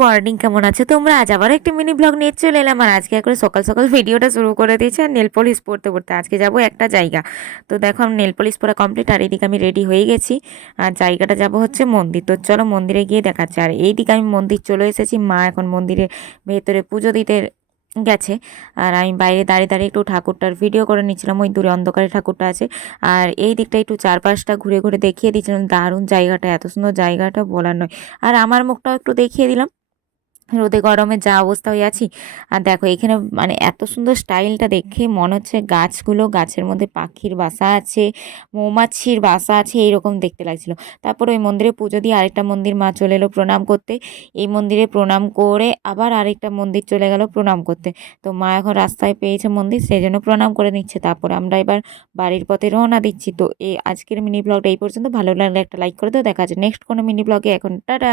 Morning, কেমন আছো তোমরা? আজ আবার একটি মিনি ব্লগ নিয়ে চলে এলাম। আর আজকে একবারে সকাল সকাল ভিডিওটা শুরু করে দিয়েছি আর নেল পলিশ পরতে পরতে আজকে যাব একটা জায়গা। তো দেখো আমি নেল পলিশ পরা কমপ্লিট আর এইদিকে আমি রেডি হয়ে গেছি। আর জায়গাটা যাব হচ্ছে মন্দির। তো চলো মন্দিরে গিয়ে দেখাচ্ছি। আর এইদিকে আমি মন্দির চলে এসেছি, মা এখন মন্দিরের ভেতরে পুজো দিতে গেছে। আর আমি বাইরে দাঁড়িয়ে দাঁড়িয়ে একটু ঠাকুরটার ভিডিও করে নিচ্ছিলাম, ওই দূরে অন্ধকারে ঠাকুরটা আছে। আর এই দিকটা একটু চারপাশটা ঘুরে ঘুরে দেখিয়ে দিচ্ছিলাম, দারুণ জায়গাটা, এত সুন্দর জায়গাটা বলার নয়। আর আমার মুখটাও একটু দেখিয়ে দিলাম, রোদে গরমে যা অবস্থা হয়ে আছি। আর দেখো এখানে মানে এত সুন্দর স্টাইলটা দেখে মনে হচ্ছে গাছগুলো, গাছের মধ্যে পাখির বাসা আছে, মৌমাছির বাসা আছে, এইরকম দেখতে লাগছিল। তারপর ওই মন্দিরে পুজো দিয়ে আরেকটা মন্দির মা চলে এলো প্রণাম করতে। এই মন্দিরে প্রণাম করে আবার আরেকটা মন্দির চলে গেল প্রণাম করতে। তো মা এখন রাস্তায় পেয়েছে মন্দির, সেই জন্য প্রণাম করে নিচ্ছে। তারপরে আমরা এবার বাড়ির পথে রওনা দিচ্ছি। তো এই আজকের মিনি ব্লগটা এই পর্যন্ত। ভালো লাগলে একটা লাইক করে দাও। দেখা যাচ্ছে নেক্সট কোনো মিনি ব্লগে। এখন টাটা।